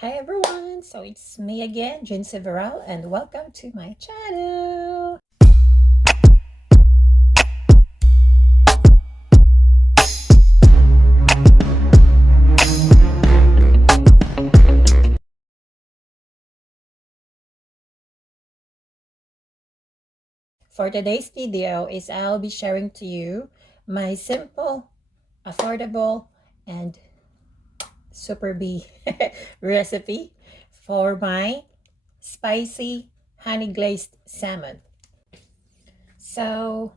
Hi everyone, so it's me again, Jeansy Veral, and welcome to my channel. For today's video is I'll be sharing to you my simple, affordable, and super B recipe for my spicy honey glazed salmon. So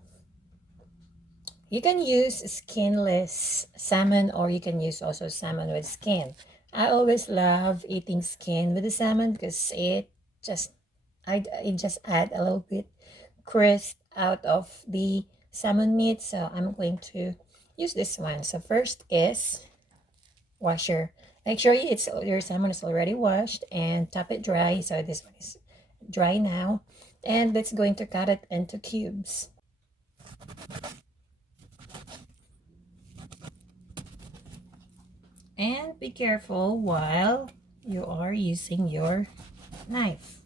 you can use skinless salmon or you can use also salmon with skin. I always love eating skin with the salmon because it just add a little bit crisp out of the salmon meat. So I'm going to use this one. So first is wash your, make sure your salmon is already washed and tap it dry. So this one is dry now. And let's going to cut it into cubes. And be careful while you are using your knife.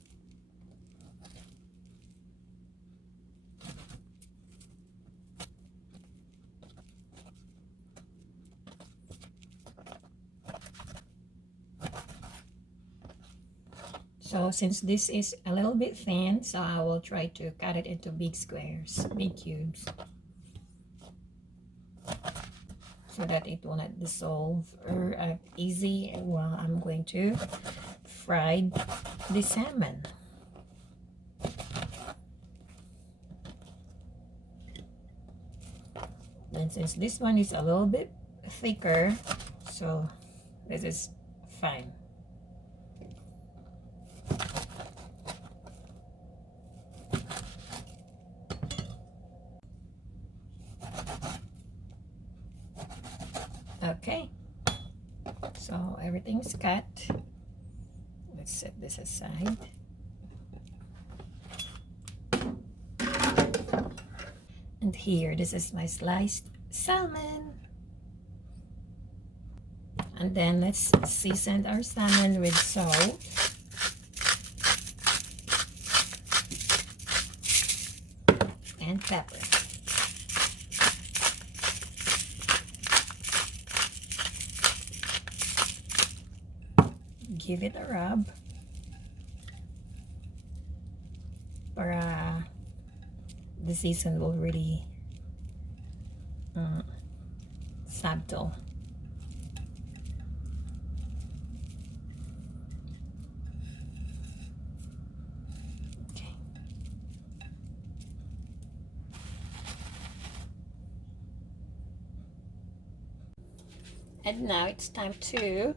So since this is a little bit thin, so I will try to cut it into big squares, big cubes, so that it will not dissolve or easy while I'm going to fry the salmon. And since this one is a little bit thicker, so this is fine. Okay, so everything's cut. Let's set this aside. And here, this is my sliced salmon. And then let's season our salmon with salt. And pepper. Give it a rub. Para the season will really subtle. Okay. And now it's time to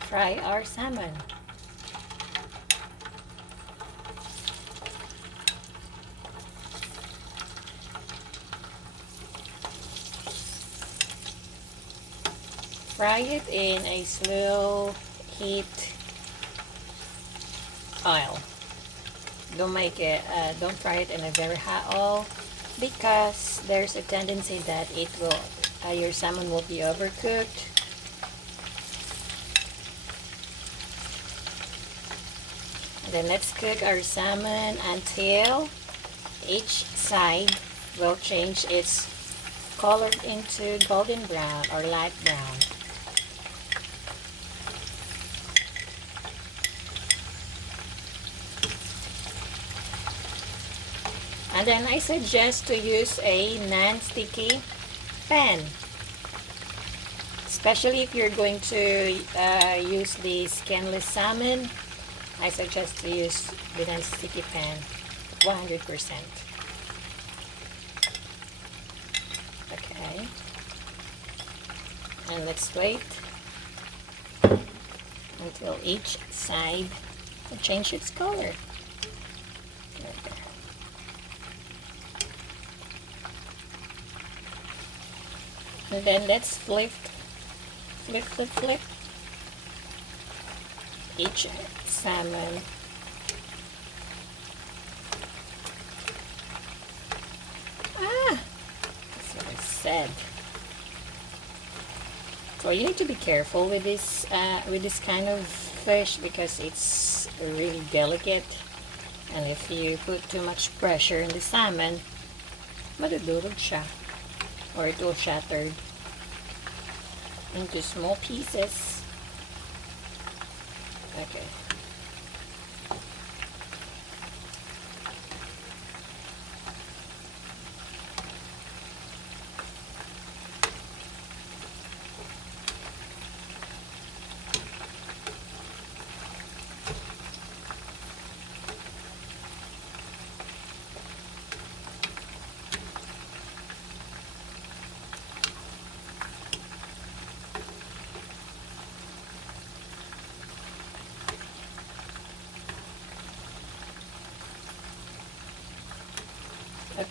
fry our salmon. Fry it in a slow heat oil. Don't fry it in a very hot oil because there's a tendency that your salmon will be overcooked. And then let's cook our salmon until each side will change its color into golden brown or light brown. And then I suggest to use a non-sticky pan, especially if you're going to use the skinless salmon. I suggest to use the non-sticky pan 100%. Okay, and let's wait until each side will change its color. And then let's flip each salmon. That's what I said. So you need to be careful with this kind of fish because it's really delicate, and if you put too much pressure in the salmon, madudurog siya, or it will shatter into small pieces. Okay.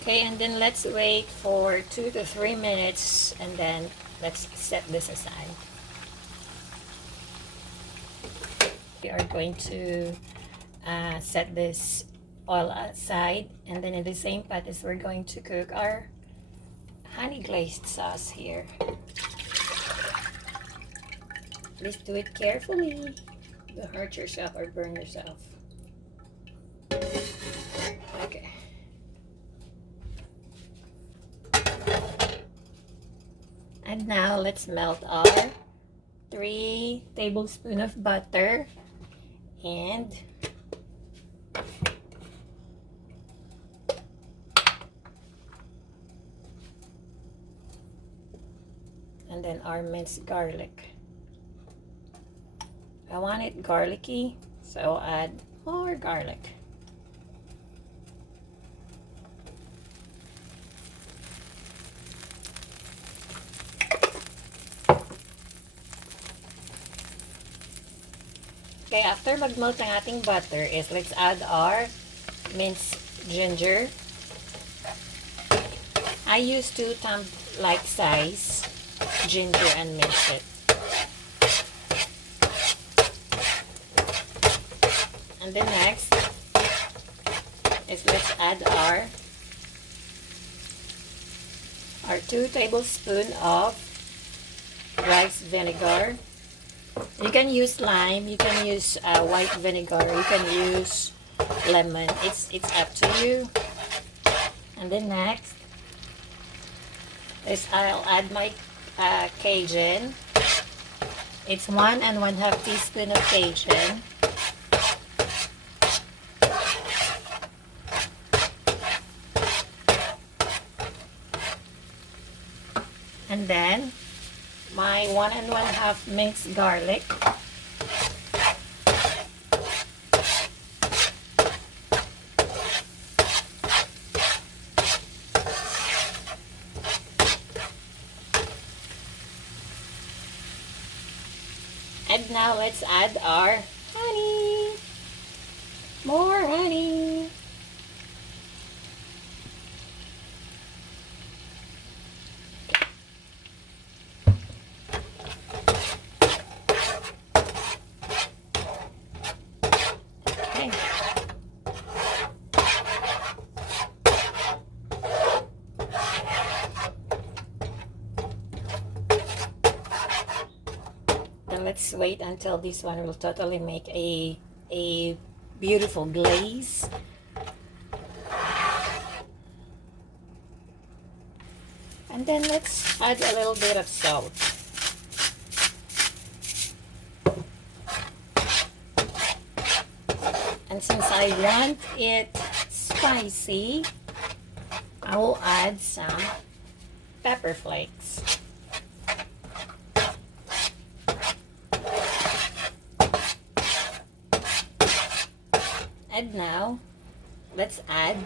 Okay, and then let's wait for 2 to 3 minutes, and then let's set this aside. We are going to set this oil aside, and then in the same pot is we're going to cook our honey glazed sauce here. Please do it carefully. Don't hurt yourself or burn yourself. Okay. And now let's melt our 3 tablespoons of butter and then our minced garlic. I want it garlicky, so I'll add more garlic. Okay, after mag-melt ang ating butter is let's add our minced ginger. I use 2 thumb-like size ginger and mince it. And then next is let's add our 2 tablespoons of rice vinegar. You can use lime, you can use white vinegar, you can use lemon. It's up to you. And then next is I'll add my Cajun. It's 1 1/2 teaspoon of Cajun. And then my 1 1/2 minced garlic. And now let's add our honey. More honey. Okay. Then let's wait until this one will totally make a beautiful glaze. And then let's add a little bit of salt. And since I want it spicy, I will add some pepper flakes. And now, let's add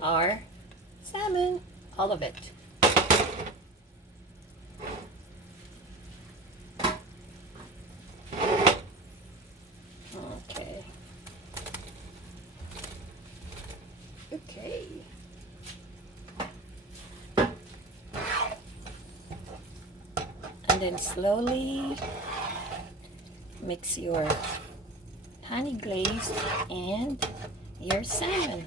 our salmon, all of it. Okay. Okay. And then slowly mix your honey glaze and your salmon.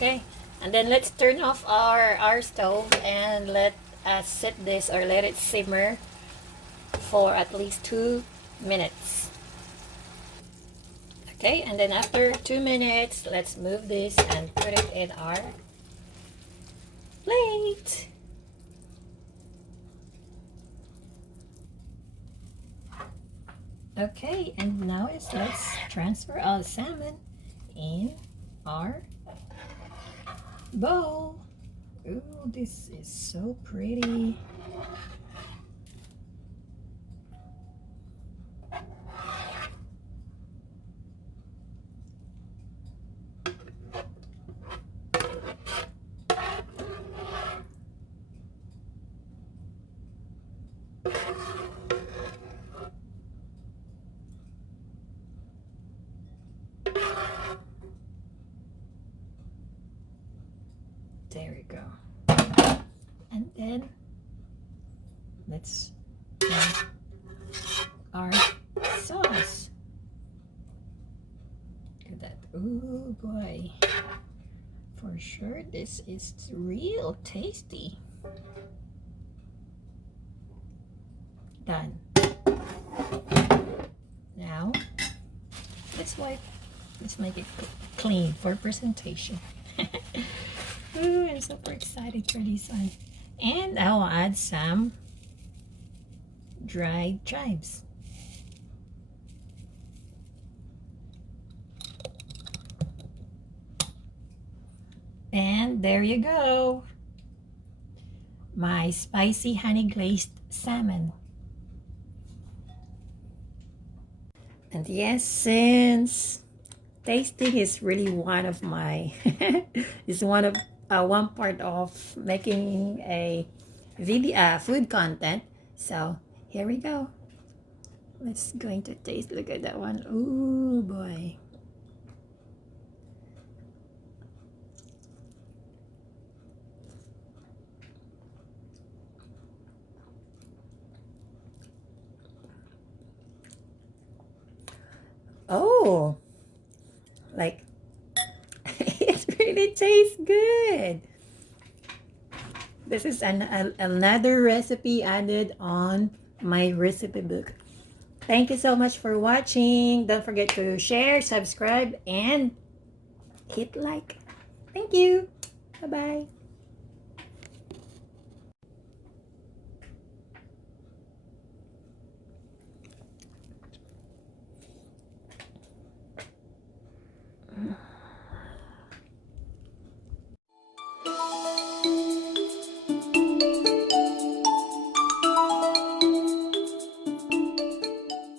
Okay, and then let's turn off our stove and let us set this or let it simmer for at least 2 minutes. Okay, and then after 2 minutes, let's move this and put it in our plate. Okay, and now let's transfer our salmon in our bowl. Ooh, this is so pretty. There we go. And then let's add our sauce. Look at that. Ooh boy. For sure this is real tasty. Done. Now let's wipe. Let's make it clean for presentation. Ooh, I'm super excited for this one. And I'll add some dried chives. And there you go. My spicy honey glazed salmon. And yes, since tasting is really one of my is one part of making a video food content. So here we go. Let's going to taste. Look at that one. Ooh boy. Oh, like it really tastes good. This is another recipe added on my recipe book. Thank you so much for watching. Don't forget to share, subscribe, and hit like. Thank you. Bye-bye.